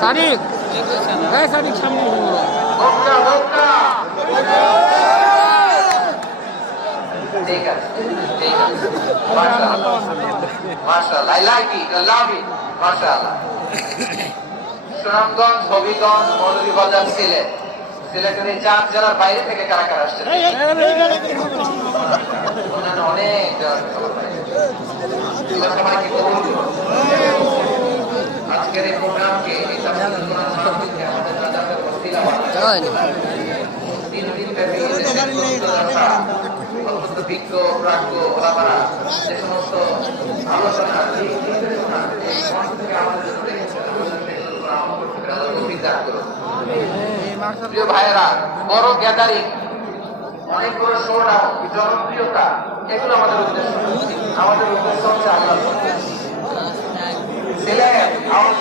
সাদিক এই সাদিক সামনে ঠিক আছে ঠিক আছে মাশাআল্লাহ মাশাআল্লাহ I like it I love it মাশাআল্লাহ সুনামগঞ্জ হবিগঞ্জ মৌলভীবাজার সিলেট সিলেটের এই 4 জেলার বাইরে থেকে কারা কারা আসছে অনেক আজকের এই প্রোগ্রামকে বিজ্ঞ প্রাজ্ঞ ওলামারা যে সমস্ত আলোচনা প্রিয় ভাইয়েরা বড় গ্যাদারিং অনেক বড় শোডাউন জনপ্রিয়তা এগুলো আমাদের উদ্দেশ্য হচ্ছে আল্লাহ